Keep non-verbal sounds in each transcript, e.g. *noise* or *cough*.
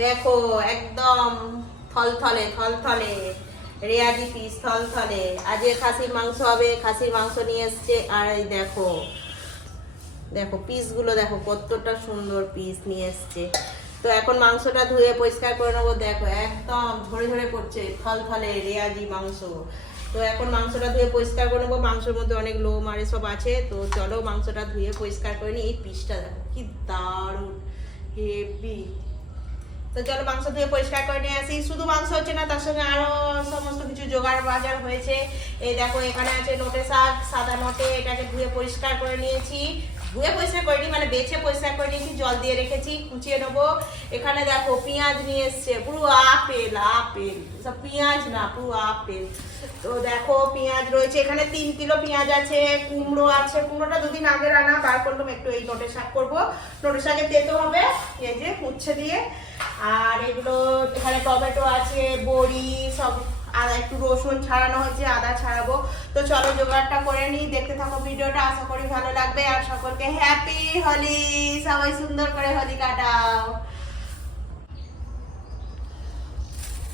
দেখো, একদম থলথলে থলথলে। রেয়াজি পিস থলথলে। আজকে খাসির মাংস হবে, খাসির মাংস নিয়ে এসছে। আর এই দেখো দেখো পিসগুলো দেখো, কতটা সুন্দর পিস নিয়ে এসছে। তো এখন মাংসটা ধুয়ে পরিষ্কার করে নেব। দেখো, একদম ধরে ধরে পড়ছে থলথলে রেয়াজি মাংস। তো এখন মাংসটা ধুয়ে পরিষ্কার করে নেব। মাংসের মধ্যে অনেক লোম আর সব আছে। তো চলো মাংসটা ধুয়ে পরিষ্কার করে নিই। এই পিসটা দেখো, কি দারুণ। হেভি। তো চলো মাংস ধুয়ে পরিষ্কার করে নিয়ে আসি। শুধু মাংস হচ্ছে না, তার সঙ্গে আরও সমস্ত কিছু জোগাড় বাজার হয়েছে। এই দেখো, এখানে আছে নোটে শাক, সাদা নোটে, এটাকে ধুয়ে পরিষ্কার করে নিয়েছি। ধুয়ে পরিষ্কার করিনি মানে বেছে পরিষ্কার করে নিয়েছি, জল দিয়ে রেখেছি, কুচিয়ে নেব। এখানে দেখো পেঁয়াজ নিয়ে এসছে, পুরো আপেল আপেল। সব পেঁয়াজ না, পুরো আপেল। তো দেখো পেঁয়াজ রয়েছে, এখানে তিন কিলো পেঁয়াজ আছে, কুমড়ো আছে। কুমড়োটা দুদিন আগে রান্না, বার করলাম, একটু এই নোটে শাক করব। নোটে শাকে তেতো হবে, এই যে উচ্ছে দিয়ে। আর এগুলো এখানে টমেটো আছে, বড়ি, সব আদা একটু রসুন ছাড়ানো হয়েছে, আদা ছাড়াবো। তো চলো জোগাড়টা করে নিই, দেখতে থাকো ভিডিওটা, আশা করি ভালো লাগবে। আর সকলকে হ্যাপি হলি সবাই সুন্দর করে হলি কাটাও।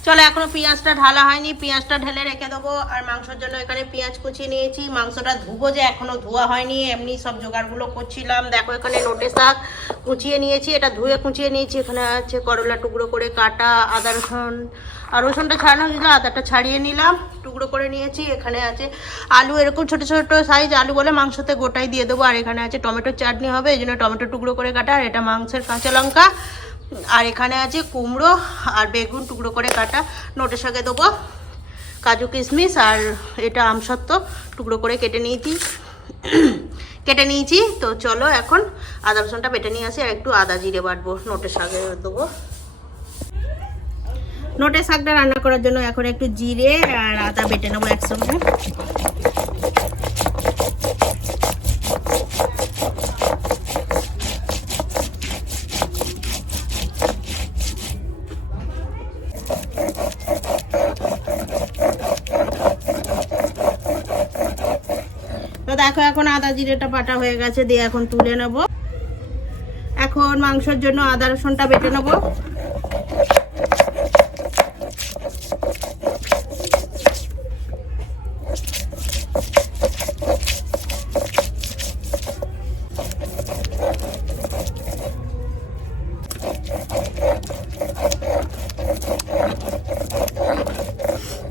চলো, এখনও পেঁয়াজটা ঢালা হয়নি। পেঁয়াজটা ঢেলে রেখে দেবো। আর মাংসের জন্য এখানে পেঁয়াজ কুচিয়ে নিয়েছি। মাংসটা ধুবো যে এখনও ধোয়া হয়নি। এমনি সব জোগাড়গুলো করছিলাম। দেখো, এখানে নোটে শাক কুচিয়ে নিয়েছি। এটা ধুয়ে কুচিয়ে নিয়েছি। এখানে আছে করলা টুকরো করে কাটা, আদা, রসুন আর রসুনটা ছাড়ানো দিল আদাটা ছাড়িয়ে নিলাম, টুকরো করে নিয়েছি। এখানে আছে আলু, এরকম ছোট ছোট সাইজ আলু বলে মাংসতে গোটাই দিয়ে দেবো। আর এখানে আছে টমেটোর চাটনি হবে, এই জন্য টমেটো টুকরো করে কাটা। আর এটা মাংসের কাঁচা লঙ্কা। আর এখানে আছে কুমড়ো আর বেগুন টুকরো করে কাটা। নোটে শাকে দেবো কাজু কিশমিশ আর এটা আমসত্ত্ব টুকরো করে কেটে নিয়েছি। কেটে নিয়েছি। তো চলো এখন আদা রসুনটা বেটে নিয়ে আসি আর একটু আদা জিরে বাটবো। নোটে শাকে দেবো। নোটে শাকটা রান্না করার জন্য এখন একটু জিরে আর আদা বেটে নেব একসঙ্গে। দেখো, এখন আদা জিরেটা বাটা হয়ে গেছে, দিয়ে এখন তুলে নেব। এখন মাংসের জন্য আদা রসুনটা বেটে নেব।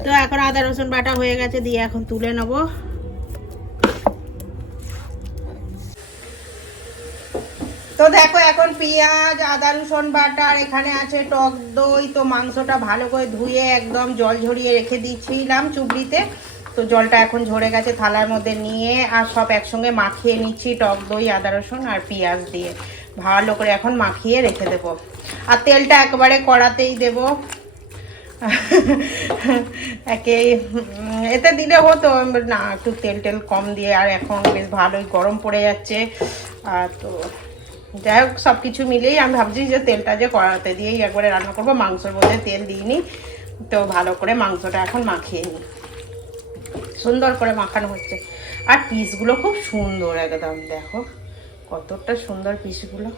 তো এখন আদা রসুন বাটা হয়ে গেছে, দিয়ে এখন তুলে নেব। দেখো এখন পেঁয়াজ, আদা, রসুন বাটা, আর এখানে আছে টক দই। তো মাংসটা ভালো করে ধুয়ে একদম জল ঝরিয়ে রেখে দিয়েছিলাম চুবড়িতে। তো জলটা এখন ঝরে গেছে থালার মধ্যে নিয়ে, আর সব একসঙ্গে মাখিয়ে নিচ্ছি টক দই, আদা, রসুন আর পেঁয়াজ দিয়ে। ভালো করে এখন মাখিয়ে রেখে দেবো। আর তেলটা একবারে কড়াতেই দেবো। একে এতে দিলে হতো, না, একটু তেল টেল কম দিয়ে, আর এখন বেশ ভালোই গরম পড়ে যাচ্ছে। আর তো যাই হোক সব কিছু মিলেই আমি ভাবছি যে তেলটা যে কড়াতে দিয়েই একবারে রান্না করব। মাংসর মধ্যে তেল দিইনি, তো ভালো করে মাংসটা এখন মাখিয়ে নিই। সুন্দর করে মাখানো হচ্ছে। আর পিসগুলো খুব সুন্দর একদম, দেখো, কতটা সুন্দর পিসগুলো।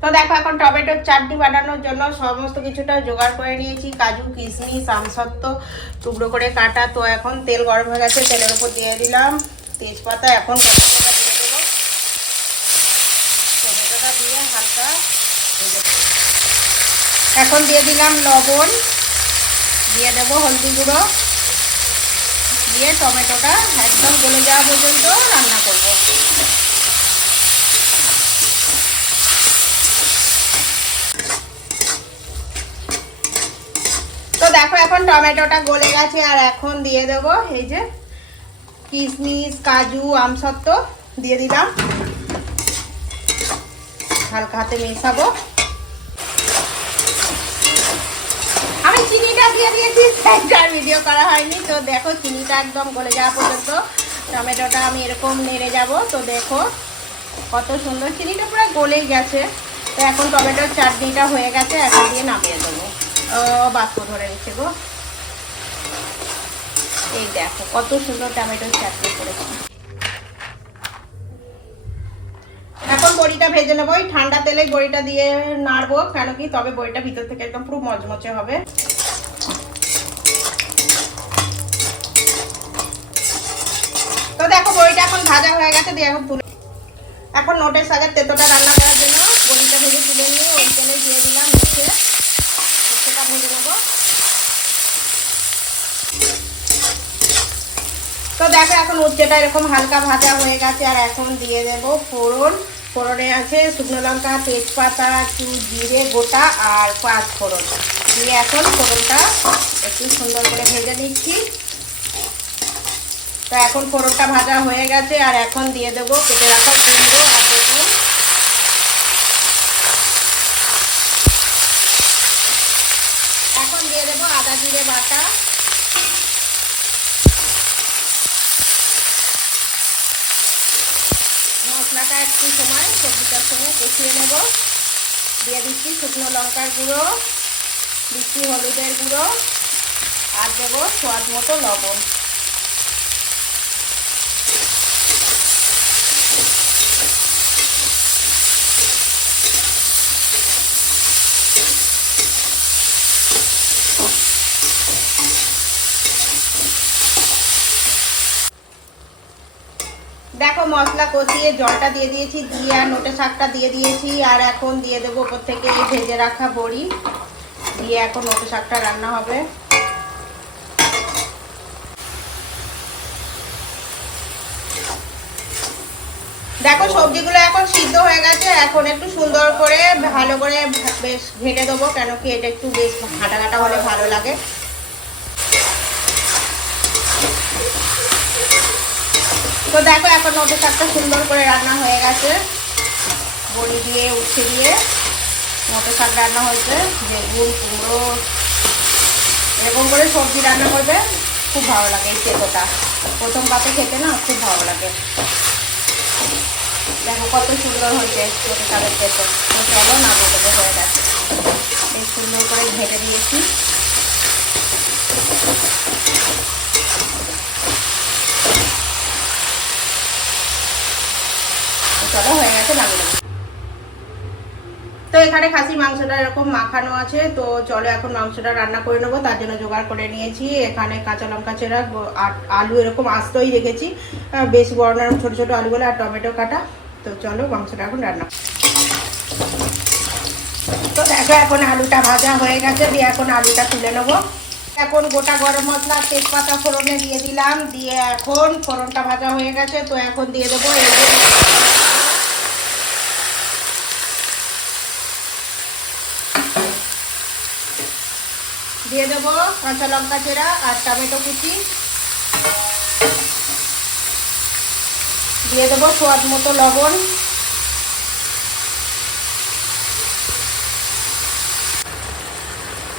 তো দেখো, এখন টমেটোর চাটনি বানানোর জন্য সমস্ত কিছুটা জোগাড় করে নিয়েছি। কাজু, কিশমিশ আমসত্ত্ব টুকরো করে কাটা। তো এখন তেল গরম হয়ে গেছে, তেলের উপর দিয়ে দিলাম। তেজপাতা এখন টমেটোটা দিয়ে দেবো টমেটোটা দিয়ে হালকা ভেজে নেব। এখন দিয়ে দিলাম লবণ, দিয়ে দেবো হলদি গুঁড়ো, দিয়ে টমেটোটা একদম গলে যাওয়া পর্যন্ত রান্না করব। তো দেখো এখন টমেটোটা গলে গেছে, আর এখন দিয়ে দেবো এই যে কিশমিশ, কাজু আমসত্ত্ব দিয়ে দিলাম। হালকা হাতে মেশাবো আমি চিনিটা দিয়ে দিয়েছি। *laughs* সেইটা ভিডিও করা হয়নি, তো দেখো চিনিটা একদম গলে যাওয়া পর্যন্ত। টমেটোটা আমি এরকম নেড়ে যাব, তো দেখো কত সুন্দর চিনিটা পুরো গলেই গেছে। তো এখন টমেটোর চাটনিটা হয়ে গেছে, এখন দিয়ে নামিয়ে দেবো। বাষ্প ধরে গেছে গো। এই দেখো কত সুন্দর টমেটোর চাটনি করেছি। এখন বড়িটা ভেজে নেব ওই ঠান্ডা তেলে বড়িটা দিয়ে নাড়বো, কেন কি তবে বড়িটা ভিতর থেকে একদম পুরো মচমচে হবে তো দেখো বড়িটা এখন ভাজা হয়ে গেছে, দিয়ে এখন তুলে এখন নোটের শাকের তেতোটা রান্না করার জন্য ভেজে তুলে নিয়ে ওই তেলে দিয়ে দিলাম উচ্ছেটা ভেজে তো দেখো এখন উচ্ছেটা এরকম হালকা ভাজা হয়ে গেছে, আর এখন দিয়ে দেব ফোড়ন। ফোড়নে আছে শুকনো লঙ্কা, তেজপাতা, একটু জিরে গোটা আর পাঁচ ফোড়ন। দিয়ে এখন ফোড়নটা একটু সুন্দর করে ভেজে নিচ্ছি। তো এখন ফোড়নটা ভাজা হয়ে গেছে, আর এখন দিয়ে দেবো, কেটে রাখা কুমড়ো আর বেগুন। এখন দিয়ে দেবো আদা জিরে বাটা। মশলাটা একটু সময় সবজিটার সঙ্গে কষিয়ে নেব। দিয়ে দিচ্ছি শুকনো লঙ্কার গুঁড়ো, দিচ্ছি হলুদের গুঁড়ো, আর দেবো স্বাদ মতো লবণ দেখো মশলা কষিয়ে জলটা দিয়ে দিয়েছি, দিয়ে আর নোটে শাকটা দিয়ে দিয়েছি, আর এখন দিয়ে দেবো ওপর থেকে এই ভেজে রাখা বড়ি। দিয়ে এখন নোটে শাকটা রান্না হবে। দেখো সবজিগুলো এখন সিদ্ধ হয়ে গেছে, এখন একটু সুন্দর করে ভালো করে বেশ ঘেটে দেবো, কেন কি এটা একটু বেশ ঘাটা ঘাটা হলে ভালো লাগে। তো দেখো এখন নোটে শাকটা সুন্দর করে রান্না হয়ে গেছে। বড়ি দিয়ে উঠে দিয়ে নোটে শাক রান্না হয়েছে। বেগুন, কুমড়ো, এরকম করে সবজি রান্না করবে। খুব ভালো লাগে এই তেতোটা প্রথম পাতে খেতে না খুব ভালো লাগে। দেখো কত সুন্দর হয়েছে নোটে শাকের তেতো তো চলো না বলতে হয়ে গেছে। বেশ সুন্দর করে ঘেটে দিয়েছি হয়ে গেছে, নামিয়ে তো এখানে খাসি মাংসটা এরকম মাখানো আছে, তো চলো এখন মাংসটা রান্না করে নেব, তার জন্য জোগাড় করে নিয়েছি। এখানে কাঁচা লঙ্কা চেরা আলু এরকম আস্তই রেখেছি। বেশ বড় নরম ছোটো ছোটো আলুগুলো আর টমেটো কাটা। তো চলো মাংসটা এখন রান্না তো দেখো এখন আলুটা ভাজা হয়ে গেছে, দিয়ে এখন আলুটা তুলে নেব। এখন গোটা গরম মশলা তেজপাতা ফোড়নে দিয়ে দিলাম, দিয়ে এখন ফোড়নটা ভাজা হয়ে গেছে, তো এখন দিয়ে দেবো দিয়ে দেবো কাঁচা লঙ্কা চেরা আর টমেটো কুচি। দিয়ে দেবো স্বাদ মতো লবণ।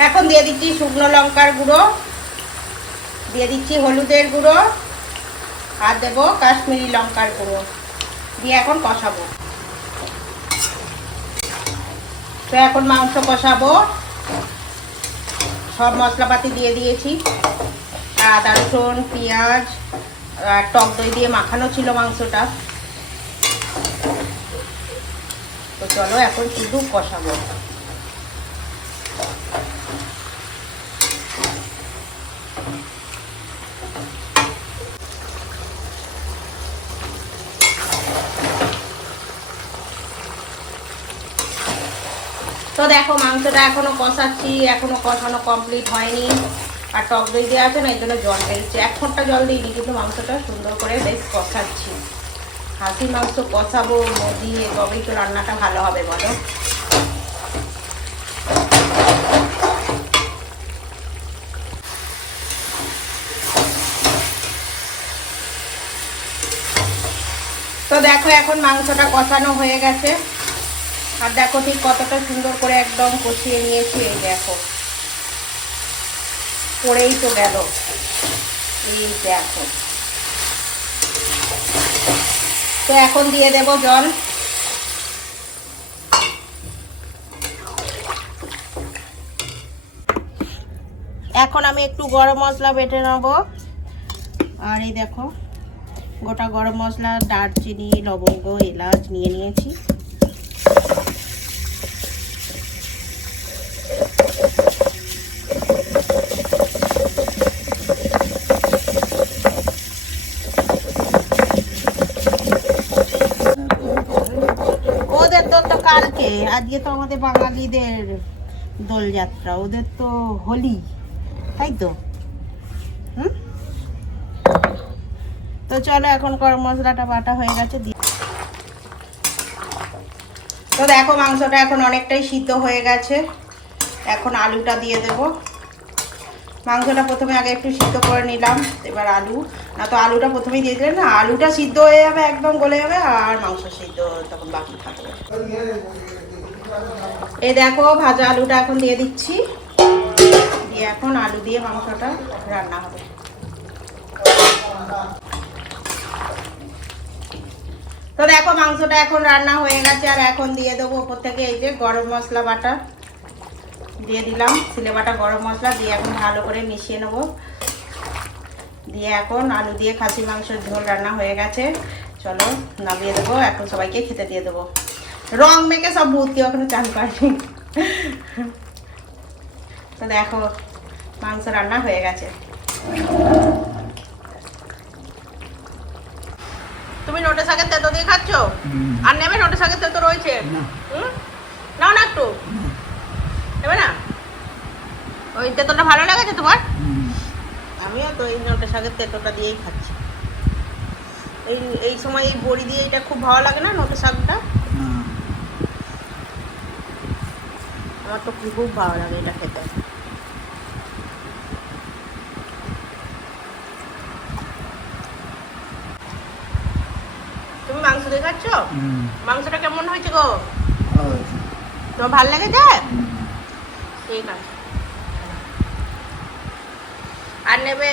এখন দিয়ে দিচ্ছি শুকনো লঙ্কার গুঁড়ো। দিয়ে দিচ্ছি হলুদের গুঁড়ো। আর দেবো কাশ্মীরি লঙ্কার গুঁড়ো। দিয়ে এখন কষাবো। তো এখন মাংস কষাবো। সব মশলাপাতি দিয়ে দিয়েছি। আদা, রসুন, পেঁয়াজ আর টক দই দিয়ে মাখানো ছিল মাংসটা। তো চলো এখন শুধু কষাবো। দেখো, মাংসটা এখনও কষাচ্ছি, এখনও কষানো কমপ্লিট হয়নি। আর টক দই দেওয়া আছে না এই জন্য জল বেরোচ্ছে এক ঘণ্টা জল দিইনি, কিন্তু মাংসটা সুন্দর করে বেশ কষাচ্ছি। হাসি মাংস কষাবো দিয়ে তবেই তো রান্নাটা ভালো হবে বলো। তো দেখো, এখন মাংসটা কষানো হয়ে গেছে। আর দেখো ঠিক কতটা সুন্দর করে একদম কষিয়ে নিয়েছি, এই দেখো। পড়েই তো গেল। এই দেখো। তো এখন দিয়ে দেব জল। এখন আমি একটু গরম মশলা বেটে নেব। আর এই দেখো, গোটা গরম মশলা, দারচিনি, লবঙ্গ, এলাচ নিয়ে নিয়েছি তো তো কালকে আজকে তো আমাদের বাঙালিদের দোলযাত্রা, ওদের তো হোলি, তাই তো? হুম? তো চলো এখন গরম মশলাটা বাটা হয়ে গেছে তো দেখো মাংসটা এখন অনেকটাই সিদ্ধ হয়ে গেছে। এখন আলুটা দিয়ে দেব। মাংসটা প্রথমে আগে একটু সিদ্ধ করে নিলাম, এবার আলু। না, তো আলুটা প্রথমেই দিয়ে দিলে না, আলুটা সিদ্ধ হয়ে যাবে, একদম গলে যাবে, আর মাংস সিদ্ধ তখন বাকি থাকবে। এই দেখো, ভাজা আলুটা এখন দিয়ে দিচ্ছি। দিয়ে এখন আলু দিয়ে মাংসটা রান্না হবে। তো দেখো, মাংসটা এখন রান্না হয়ে গেছে, আর এখন দিয়ে দেবো ওপর থেকে এই যে গরম মশলা বাটা। দিয়ে দিলাম, সিলে বাটা গরম মশলা, দিয়ে এখন ভালো করে মিশিয়ে নেব। দিয়ে এখন আলু দিয়ে খাসি মাংসের ঝোল রান্না হয়ে গেছে। চলো নামিয়ে দেবো এখন সবাইকে খেতে দিয়ে দেবো। রং মেখে সব ভর্তি ওখানে চান পারবি তো দেখো মাংস রান্না হয়ে গেছে। তুমি নোটে শাকের তেতো দিয়ে খাচ্ছ? আর নেবে নোটে শাকের তেতো রয়েছে। হুম? নাও না একটু। নেবে না? ওই তেতোটা ভালো লেগেছে তোমার? আমিও তো এই নোটে শাকের তেতোটা দিয়েই খাচ্ছি। এই এই সময় এই বড়ি দিয়ে এটা খুব ভালো লাগে না নোটে শাকটা আমার তো খুব ভালো লাগে এটা খেতে। তুমি মাংস দিয়ে খাচ্ছ? মাংসটা কেমন হয়েছে গো? তোমার ভালো লেগেছে? ঠিক আছে। আর নেবে